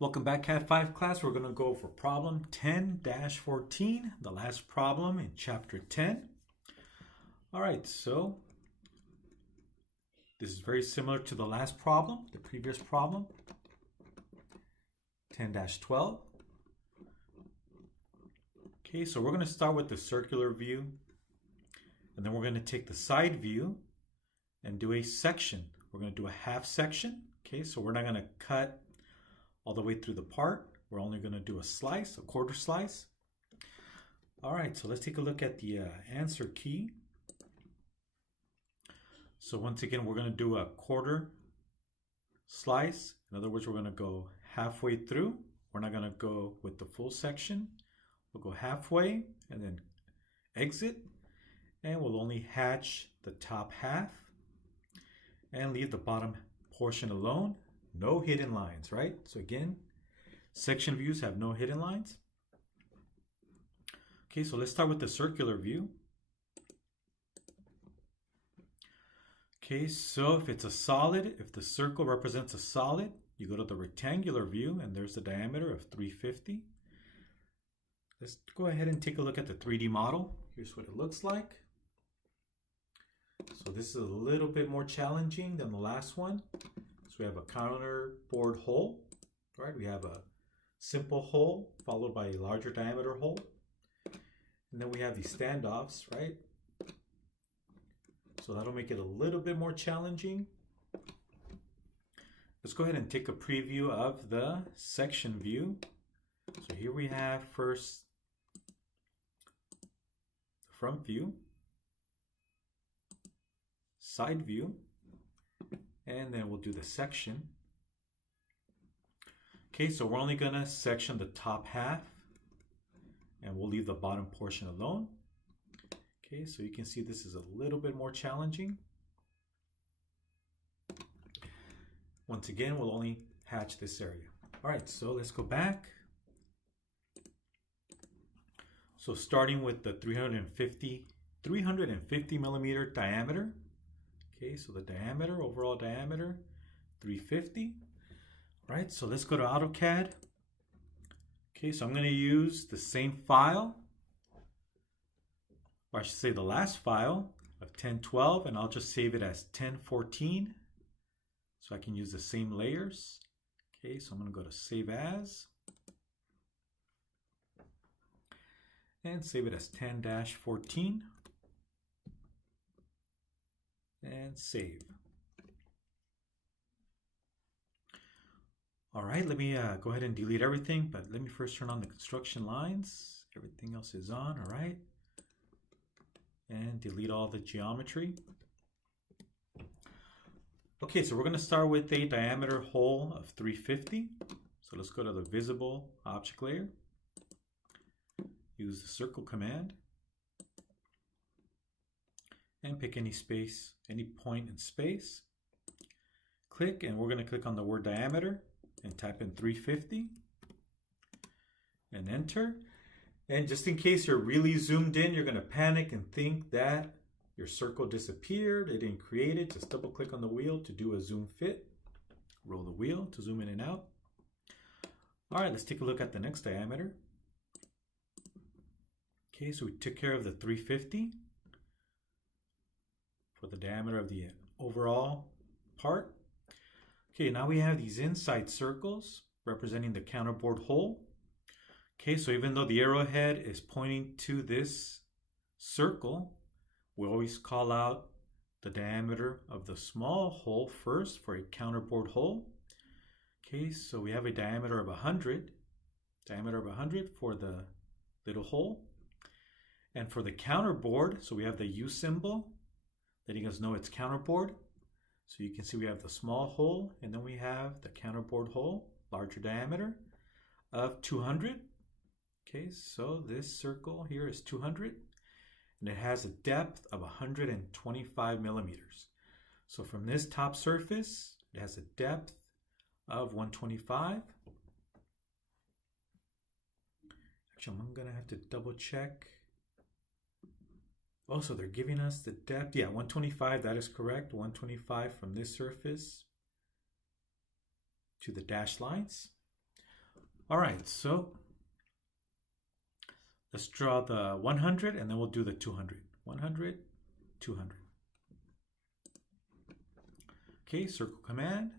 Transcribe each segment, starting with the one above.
Welcome back, Cat 5 class. We're going to go for problem 10-14, the last problem in chapter 10. All right, so this is very similar to the last problem, the previous problem, 10-12. Okay, so we're going to start with the circular view, and then we're going to take the side view and do a section. We're going to do a half section. Okay, so we're not going to cut all the way through the part. We're only going to do a slice, a quarter slice. All right, so let's take a look at the answer key. So once again, we're going to do a quarter slice. In other words, we're going to go halfway through. We're not going to go with the full section. We'll go halfway and then exit. And we'll only hatch the top half and leave the bottom portion alone. No hidden lines, right? So again, section views have no hidden lines. Okay, so let's start with the circular view. Okay, so if it's a solid, if the circle represents a solid, you go to the rectangular view and there's the diameter of 350. Let's go ahead and take a look at the 3D model. Here's what it looks like. So this is a little bit more challenging than the last one. So we have a counter bored hole, right? We have a simple hole followed by a larger diameter hole. And then we have these standoffs, right? So that'll make it a little bit more challenging. Let's go ahead and take a preview of the section view. So here we have first the front view, side view, and then we'll do the section. Okay, so we're only going to section the top half and we'll leave the bottom portion alone. Okay, so you can see this is a little bit more challenging. Once again, we'll only hatch this area. All right, so let's go back. So starting with the 350 millimeter diameter. Okay, so the diameter, overall diameter, 350. All right, so let's go to AutoCAD. Okay, so I'm going to use the same file, or I should say the last file of 1012, and I'll just save it as 1014 so I can use the same layers. Okay, so I'm going to go to Save As and save it as 10-14 and save. All right, let me go ahead and delete everything, but let me first turn on the construction lines. Everything else is on, all right. And delete all the geometry. Okay, so we're going to start with a diameter hole of 350. So let's go to the visible object layer. Use the circle command. And pick any space, any point in space. Click, and we're going to click on the word diameter and type in 350 and enter. And just in case you're really zoomed in, you're going to panic and think that your circle disappeared. It didn't create it. Just double click on the wheel to do a zoom fit. Roll the wheel to zoom in and out. All right, let's take a look at the next diameter. Okay, so we took care of the 350 for the diameter of the overall part. Okay, now we have these inside circles representing the counterbored hole. Okay, so even though the arrowhead is pointing to this circle, we always call out the diameter of the small hole first for a counterbored hole. Okay, so we have a diameter of 100 for the little hole. And for the counterboard, so we have the U symbol, letting us know it's counterboard. So you can see we have the small hole, and then we have the counterboard hole, larger diameter of 200. Okay, so this circle here is 200, and it has a depth of 125 millimeters. So from this top surface, it has a depth of 125. Actually, I'm gonna have to double check. Oh, so they're giving us the depth. Yeah, 125, that is correct. 125 from this surface to the dashed lines. All right, so let's draw the 100 and then we'll do the 200. 100, 200. Okay, circle command.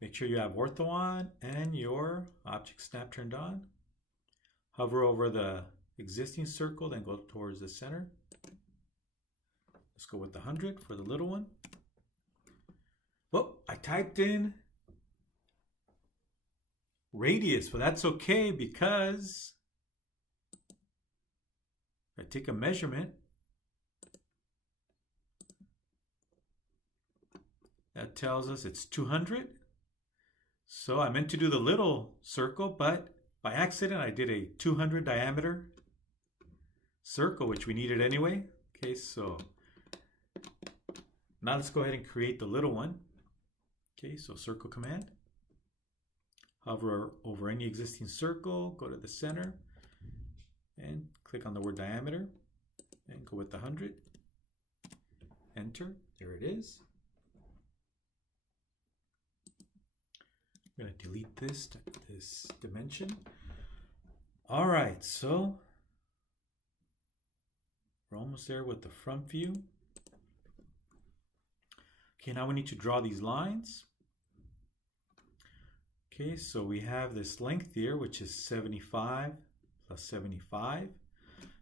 Make sure you have ortho on and your object snap turned on. Hover over the existing circle, then go towards the center. Let's go with the 100 for the little one. Well, I typed in radius, but that's okay because if I take a measurement, that tells us it's 200. So I meant to do the little circle, but by accident I did a 200 diameter circle, which we needed anyway. Okay, so now let's go ahead and create the little one. Okay, so circle command. Hover over any existing circle, go to the center, and click on the word diameter, and go with the 100. Enter, there it is. I'm going to delete this dimension. All right, so we're almost there with the front view. Okay, now we need to draw these lines. Okay, so we have this length here, which is 75 plus 75.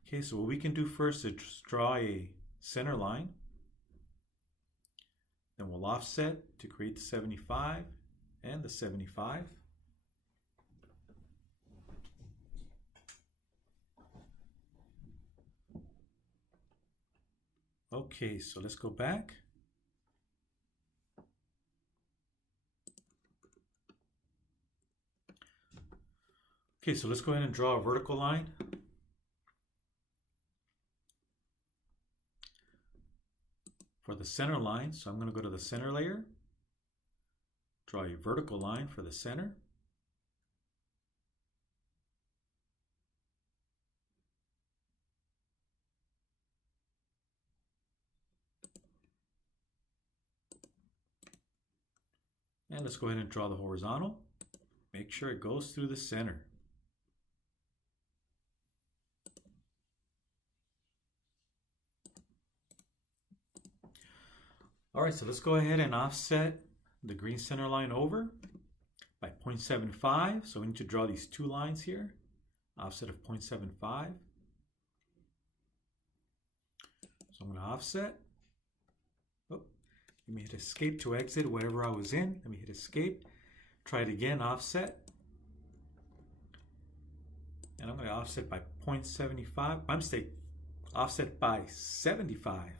Okay, so what we can do first is draw a center line. Then we'll offset to create the 75 and the 75. Okay, so let's go back. Okay, so let's go ahead and draw a vertical line. For the center line, so I'm going to go to the center layer, draw a vertical line for the center. And let's go ahead and draw the horizontal. Make sure it goes through the center. All right, so let's go ahead and offset the green center line over by 0.75. So we need to draw these two lines here, offset of 0.75. So I'm going to offset. Oh, let me hit escape to exit whatever I was in. Let me hit escape. Try it again, offset. And I'm going to offset by 0.75. My mistake, offset by 75.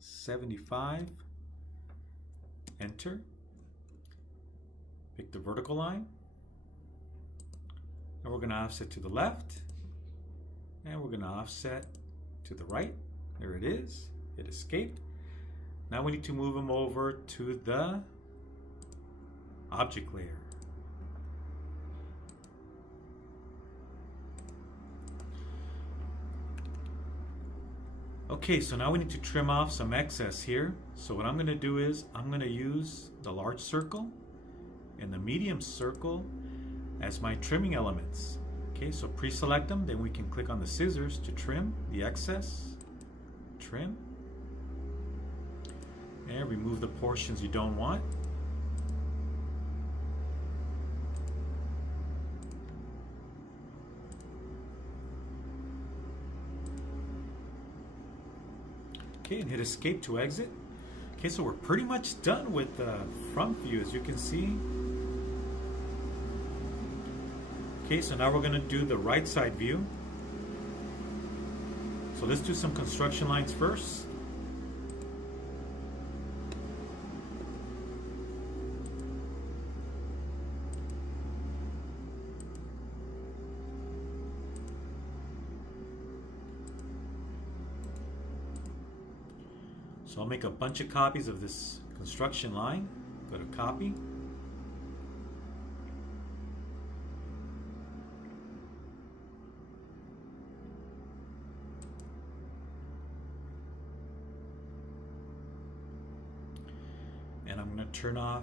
75. Enter. Pick the vertical line. And we're going to offset to the left. And we're going to offset to the right. There it is. Hit escape. Now we need to move them over to the object layer. Okay, so now we need to trim off some excess here. So what I'm going to do is I'm going to use the large circle and the medium circle as my trimming elements. Okay, so pre-select them, then we can click on the scissors to trim the excess. Trim. And remove the portions you don't want. Okay, and hit escape to exit. Okay, so we're pretty much done with the front view, as you can see. Okay, so now we're going to do the right side view. So let's do some construction lines first. So I'll make a bunch of copies of this construction line. Go to copy. And I'm going to turn off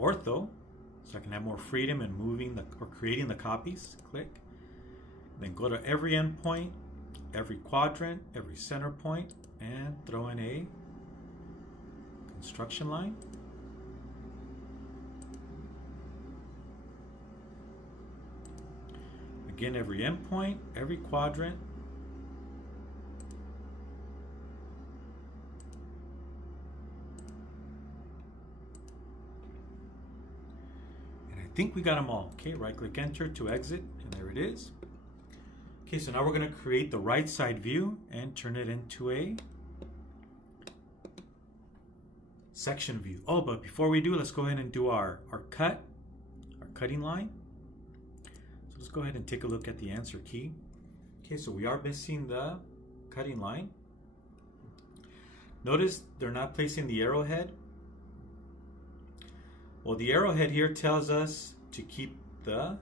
ortho. so I can have more freedom in moving or creating the copies. Click. Then go to every endpoint, every quadrant, every center point, and throw in a construction line. Again, every endpoint, every quadrant. And I think we got them all. Okay, right click enter to exit, and there it is. Okay, so now we're going to create the right side view and turn it into a section view. Oh, but before we do, let's go ahead and do our cutting line. So let's go ahead and take a look at the answer key. Okay, so we are missing the cutting line. Notice they're not placing the arrowhead. Well, the arrowhead here tells us to keep the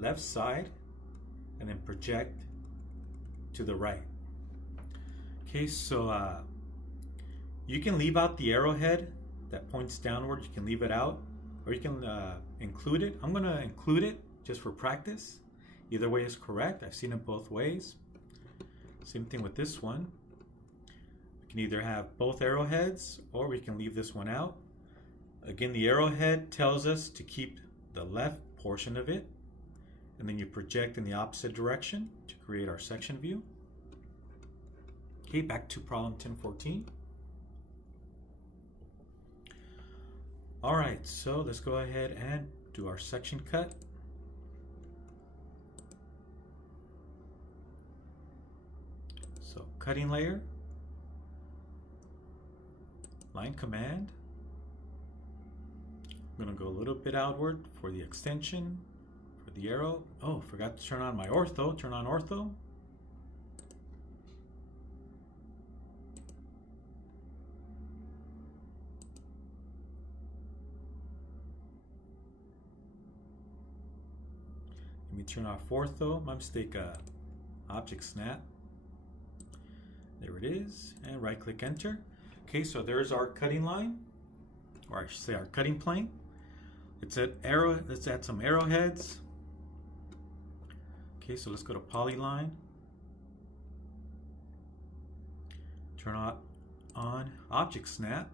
left side and then project to the right. Okay, so you can leave out the arrowhead that points downward. You can leave it out, or you can include it. I'm going to include it just for practice. Either way is correct. I've seen it both ways. Same thing with this one. We can either have both arrowheads, or we can leave this one out. Again, the arrowhead tells us to keep the left portion of it, and then you project in the opposite direction to create our section view. Okay, back to problem 1014. All right, so let's go ahead and do our section cut. So cutting layer, line command. I'm gonna go a little bit outward for the extension, for the arrow. Oh, forgot to turn on my ortho. Turn on ortho. Let me turn off ortho. My mistake, object snap. There it is, and right click enter. Okay, so there's our cutting line, or I should say our cutting plane. Let's add some arrowheads. Okay, so let's go to polyline. Turn on object snap.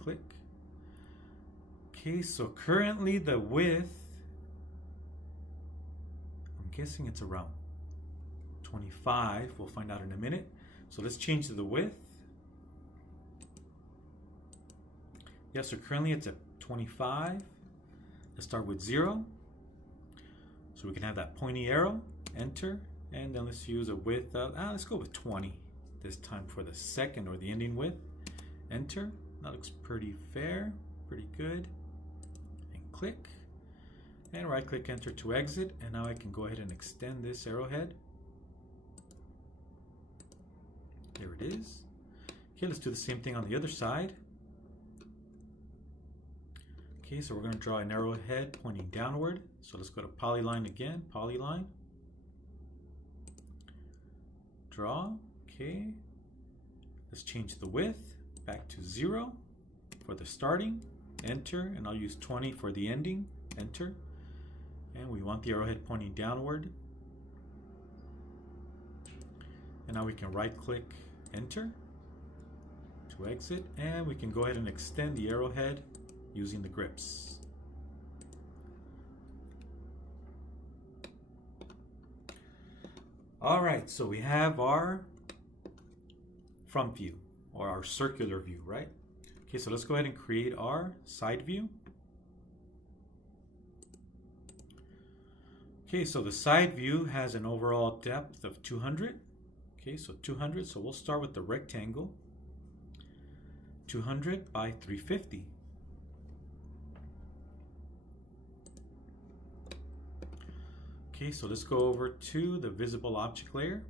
Click. Okay, so currently the width, I'm guessing it's around 25. We'll find out in a minute. So let's change the width. Yeah, so currently it's at 25. Let's start with 0. So we can have that pointy arrow, enter, and then let's use a width of, let's go with 20 this time for the second or the ending width. Enter. That looks pretty fair, pretty good. And click. And right click enter to exit. And now I can go ahead and extend this arrowhead. There it is. Okay, let's do the same thing on the other side. Okay, so we're going to draw an arrowhead pointing downward. So let's go to polyline again, polyline. Draw, okay. Let's change the width back to 0 for the starting, enter, and I'll use 20 for the ending, enter. And we want the arrowhead pointing downward. And now we can right click, enter to exit, and we can go ahead and extend the arrowhead using the grips. All right, so we have our front view or our circular view, right? Okay, so let's go ahead and create our side view. Okay, so the side view has an overall depth of 200. Okay, so 200, so we'll start with the rectangle. 200 by 350. Okay, so let's go over to the visible object layer.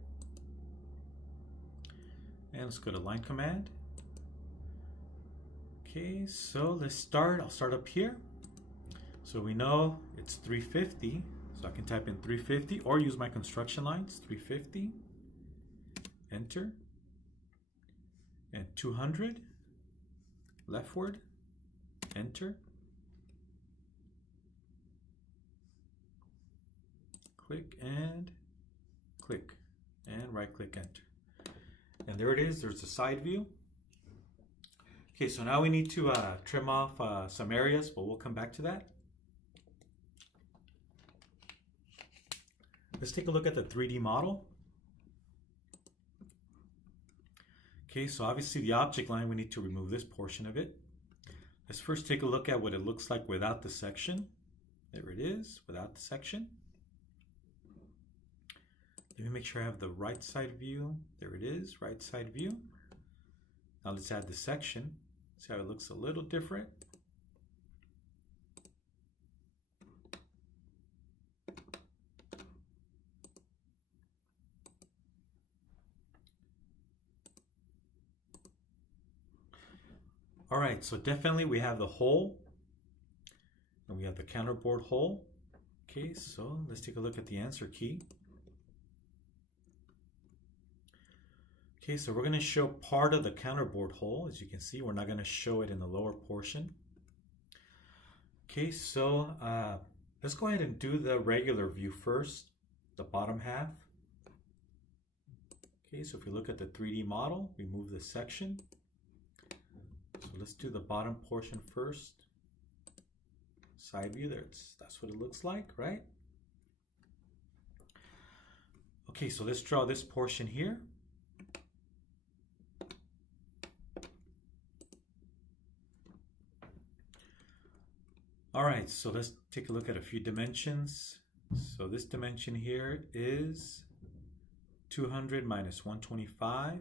And let's go to line command. Okay, so I'll start up here. So we know it's 350, so I can type in 350 or use my construction lines, 350, enter, and 200, leftward, enter, click and right click enter. And there it is, there's the side view. Okay, so now we need to trim off some areas, but we'll come back to that. Let's take a look at the 3D model. Okay, so obviously the object line, we need to remove this portion of it. Let's first take a look at what it looks like without the section. There it is, without the section. Let me make sure I have the right side view. There it is, right side view. Now let's add the section. See how it looks a little different. All right, so definitely we have the hole and we have the counterboard hole. Okay, so let's take a look at the answer key. Okay, so we're going to show part of the counterboard hole. As you can see, we're not going to show it in the lower portion. Okay, so let's go ahead and do the regular view first, the bottom half. Okay, so if we look at the 3D model, remove the section. So let's do the bottom portion first. Side view, that's what it looks like, right? Okay, so let's draw this portion here. All right, so let's take a look at a few dimensions. So this dimension here is 200 minus 125.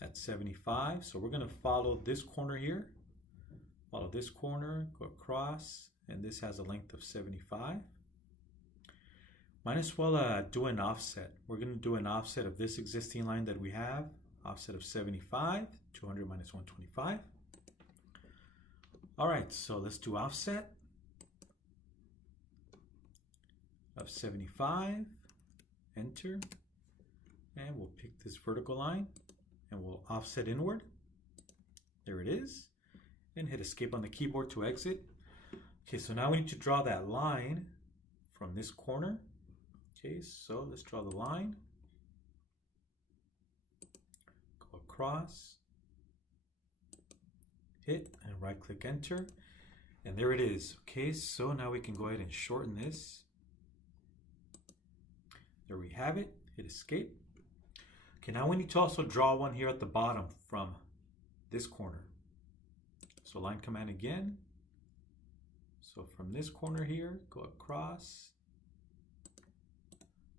That's 75. So we're going to follow this corner here. Follow this corner, go across, and this has a length of 75. Might as well do an offset. We're going to do an offset of this existing line that we have. Offset of 75, 200 minus 125. All right, so let's do offset of 75, enter, and we'll pick this vertical line and we'll offset inward. There it is, and hit escape on the keyboard to exit. Okay, so now we need to draw that line from this corner. Okay, so let's draw the line, go across, hit and right click enter, and there it is. Okay, so now we can go ahead and shorten this. There we have it, hit escape. Okay, now we need to also draw one here at the bottom from this corner. So line command again. So from this corner here, go across,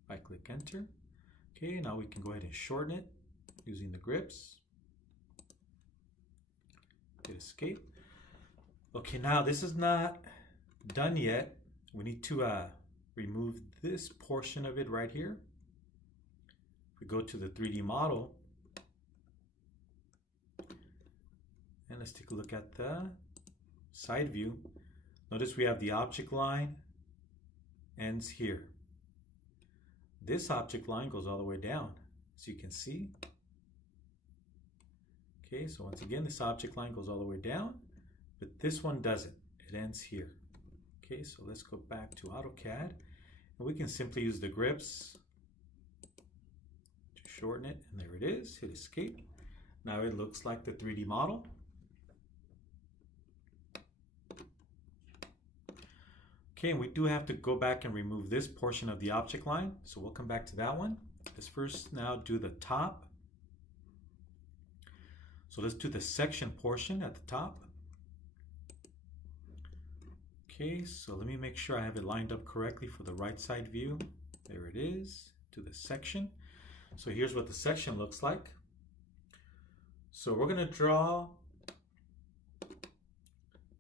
right click enter. Okay, now we can go ahead and shorten it using the grips. Hit escape. Okay, now this is not done yet. We need to remove this portion of it right here. If we go to the 3D model, and let's take a look at the side view. Notice we have the object line ends here. This object line goes all the way down, as you can see. Okay, so once again, this object line goes all the way down, but this one doesn't. It ends here. Okay, so let's go back to AutoCAD, and we can simply use the grips to shorten it, and there it is. Hit escape. Now it looks like the 3D model. Okay, and we do have to go back and remove this portion of the object line, so we'll come back to that one. Let's first now do the top. So let's do the section portion at the top. Okay, so let me make sure I have it lined up correctly for the right side view. There it is, to the section. So here's what the section looks like. So we're going to draw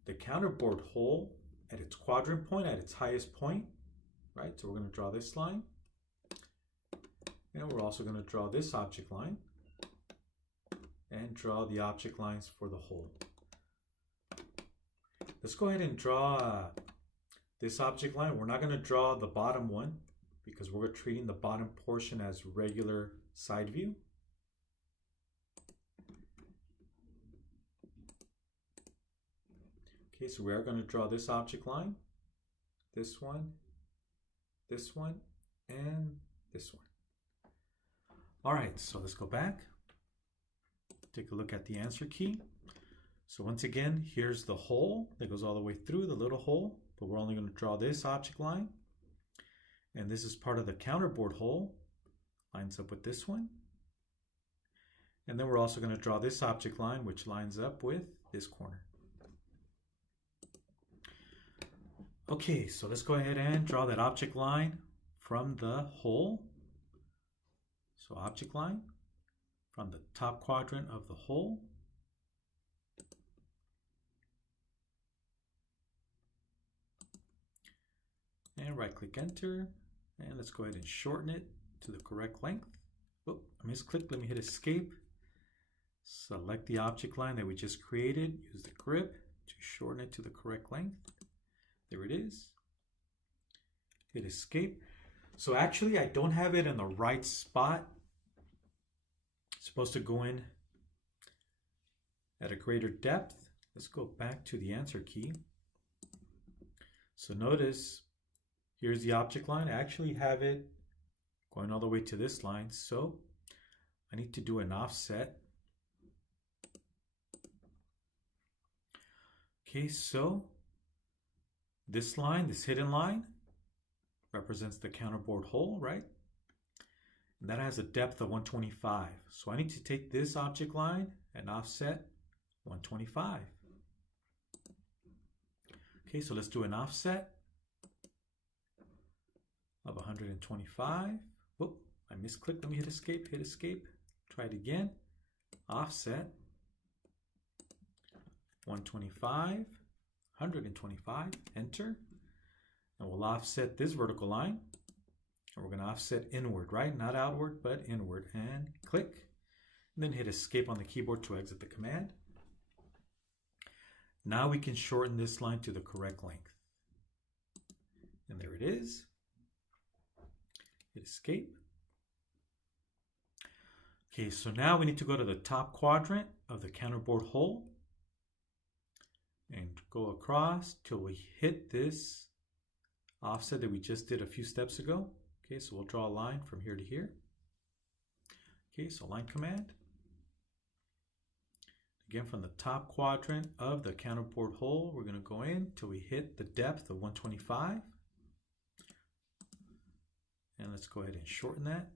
the counterboard hole at its quadrant point, at its highest point, right? So we're going to draw this line. And we're also going to draw this object line and draw the object lines for the hole. Let's go ahead and draw this object line. We're not going to draw the bottom one because we're treating the bottom portion as regular side view. Okay, so we are going to draw this object line, this one, this one, and this one. All right, so let's go back. Take a look at the answer key. So once again, here's the hole that goes all the way through, the little hole, but we're only going to draw this object line. And this is part of the counterboard hole, lines up with this one. And then we're also going to draw this object line, which lines up with this corner. Okay, so let's go ahead and draw that object line from the hole. So object line from the top quadrant of the hole. And right click enter, and let's go ahead and shorten it to the correct length. Oh, I misclicked, let me hit escape. Select the object line that we just created, use the grip to shorten it to the correct length. There it is. Hit escape. So actually I don't have it in the right spot. It's supposed to go in at a greater depth. Let's go back to the answer key. So notice, here's the object line. I actually have it going all the way to this line. So I need to do an offset. Okay, so this line, this hidden line, represents the counterboard hole, right? And that has a depth of 125. So I need to take this object line and offset 125. Okay, so let's do an offset of 125. Whoop, I misclicked. Let me hit escape, Try it again. Offset 125, 125, enter. And we'll offset this vertical line. And we're going to offset inward, right? Not outward, but inward. And click. And then hit escape on the keyboard to exit the command. Now we can shorten this line to the correct length. And there it is. Hit escape. Okay, so now we need to go to the top quadrant of the counterboard hole and go across till we hit this offset that we just did a few steps ago. Okay, so we'll draw a line from here to here. Okay, so line command. Again, from the top quadrant of the counterboard hole, we're going to go in till we hit the depth of 125. And let's go ahead and shorten that.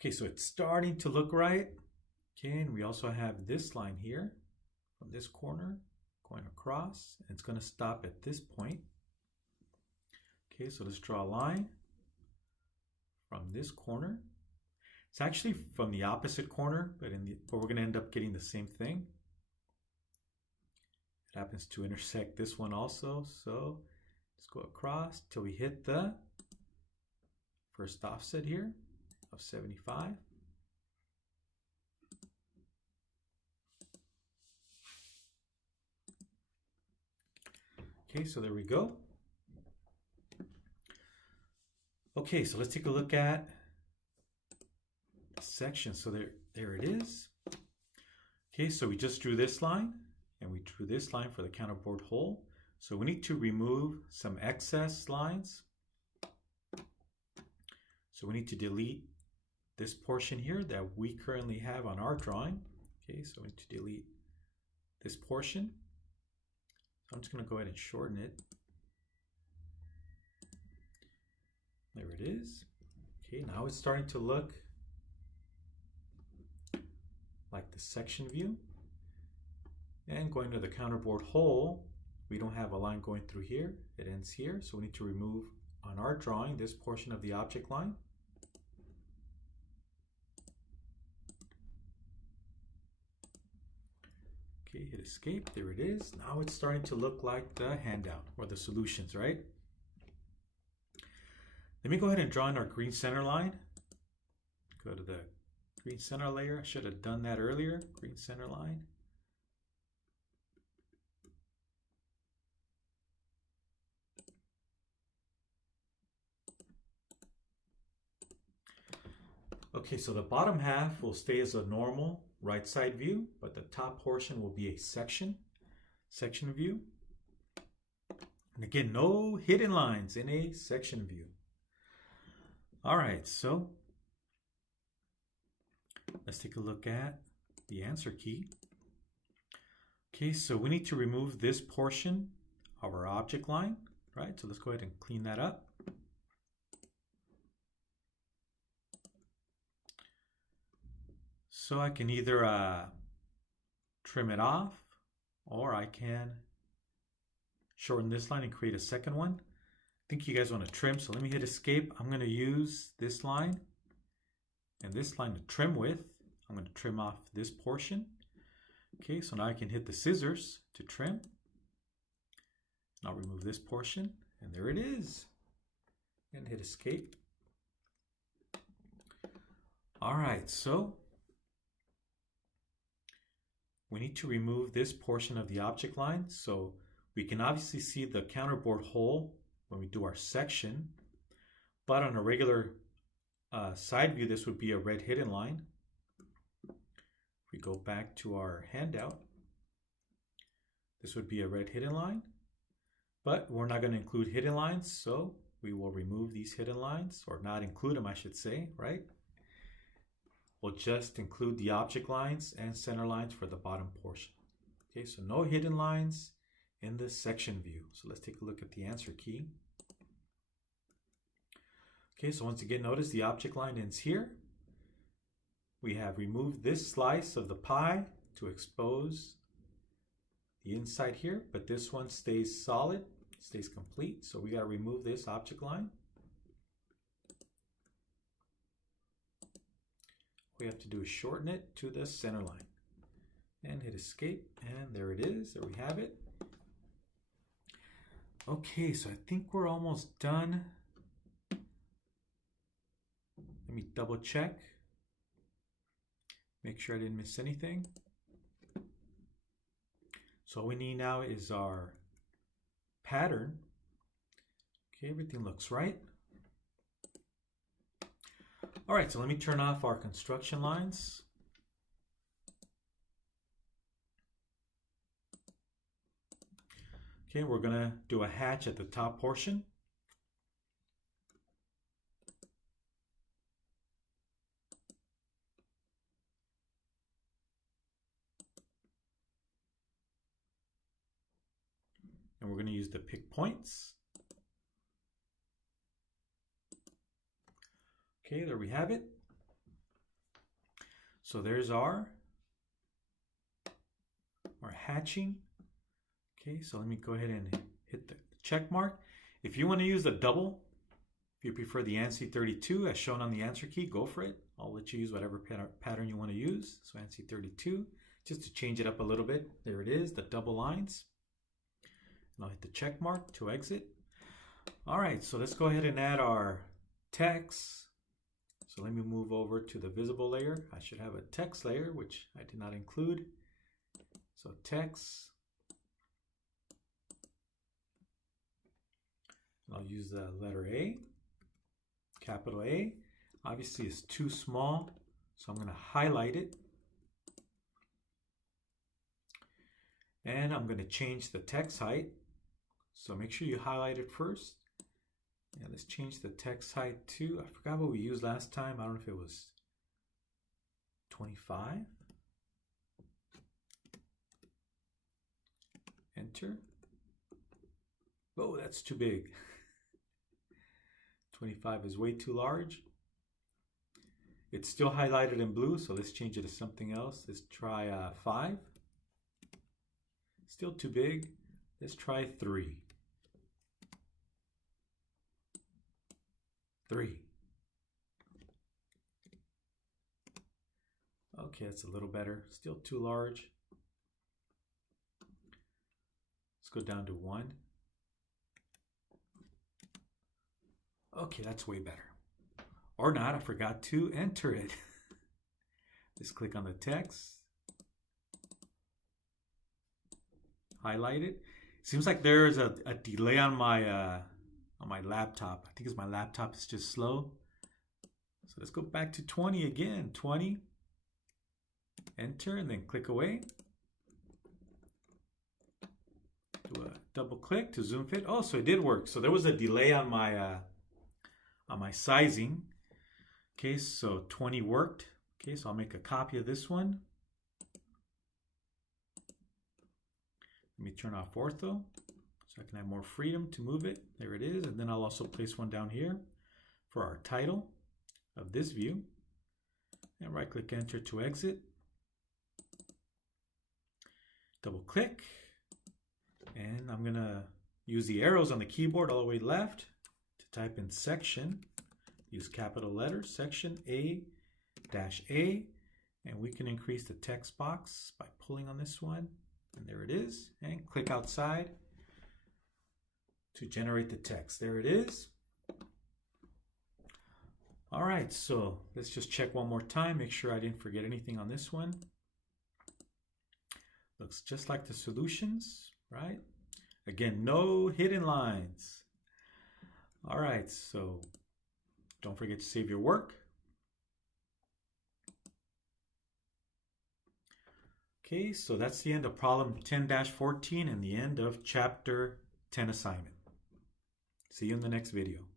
Okay, so it's starting to look right. Okay, and we also have this line here from this corner going across. And it's going to stop at this point. Okay, so let's draw a line from this corner. It's actually from the opposite corner, but we're going to end up getting the same thing. It happens to intersect this one also. So let's go across till we hit the first offset here of 75. Okay, so there we go. Okay, so let's take a look at the section. So there it is. Okay, so we just drew this line and we drew this line for the counterboard hole. So we need to remove some excess lines. So we need to delete this portion here that we currently have on our drawing. Okay, so we need to delete this portion. So I'm just going to go ahead and shorten it. There it is. Okay, now it's starting to look like the section view. And going to the counterboard hole, we don't have a line going through here. It ends here. So we need to remove on our drawing this portion of the object line. Okay, hit escape. There it is. Now it's starting to look like the handout or the solutions, right? Let me go ahead and draw in our green center line. Go to the green center layer. I should have done that earlier. Green center line. Okay, so the bottom half will stay as a normal right side view, but the top portion will be a section. section view. And again, no hidden lines in a section view. All right, so let's take a look at the answer key. Okay, so we need to remove this portion of our object line, right? So let's go ahead and clean that up. So I can either trim it off, or I can shorten this line and create a second one. I think you guys want to trim, so let me hit escape. I'm going to use this line and this line to trim with. I'm going to trim off this portion. Okay, so now I can hit the scissors to trim. And I'll remove this portion, and there it is. And hit escape. All right, so we need to remove this portion of the object line. So we can obviously see the counterbore hole when we do our section, but on a regular side view, this would be a red hidden line. If we go back to our handout, this would be a red hidden line, but we're not going to include hidden lines, so we will remove these hidden lines, or not include them, I should say, right? We'll just include the object lines and center lines for the bottom portion. Okay, so no hidden lines in the section view. So let's take a look at the answer key. Okay, so once again, notice the object line ends here. We have removed this slice of the pie to expose the inside here, but this one stays solid, stays complete. So we got to remove this object line. We have to do is shorten it to the center line and hit escape, and there it is. There we have it. Okay, so I think we're almost done. Let me double check. Make sure I didn't miss anything. So all we need now is our pattern. Okay, everything looks right. All right, so let me turn off our construction lines. Okay, we're gonna do a hatch at the top portion. And we're gonna use the pick points. Okay, there we have it. So there's our hatching. Okay, so let me go ahead and hit the check mark. If you want to use the double, if you prefer the ANSI 32 as shown on the answer key, go for it. I'll let you use whatever pattern you want to use. So ANSI 32, just to change it up a little bit. There it is, the double lines. And I'll hit the check mark to exit. All right, so let's go ahead and add our text. So let me move over to the visible layer. I should have a text layer, which I did not include. So text. And I'll use the letter A, capital A. Obviously it's too small, so I'm going to highlight it. And I'm going to change the text height. So make sure you highlight it first. Yeah, let's change the text height to, I forgot what we used last time. I don't know if it was 25. Enter. Oh, that's too big. 25 is way too large. It's still highlighted in blue, so let's change it to something else. Let's try 5. Still too big. Let's try 3. 3. Okay, that's a little better. Still too large. Let's go down to 1. Okay, that's way better. Or not, I forgot to enter it. Let's click on the text. Highlight it. Seems like there's a delay on my laptop. I think it's my laptop is just slow. So let's go back to 20 again. 20. Enter and then click away. do a double click to zoom fit. Oh, so it did work. So there was a delay on my sizing. Okay, so 20 worked. Okay, so I'll make a copy of this one. Let me turn off ortho so I can have more freedom to move it. There it is. And then I'll also place one down here for our title of this view. And right click enter to exit. Double click. And I'm going to use the arrows on the keyboard all the way left to type in section. Use capital letters, section A-A. And we can increase the text box by pulling on this one. And there it is. And click outside to generate the text. There it is. All right, so let's just check one more time. Make sure I didn't forget anything on this one. Looks just like the solutions, right? Again, no hidden lines. All right, so don't forget to save your work. Okay, so that's the end of problem 10-14 and the end of chapter 10 assignment. See you in the next video.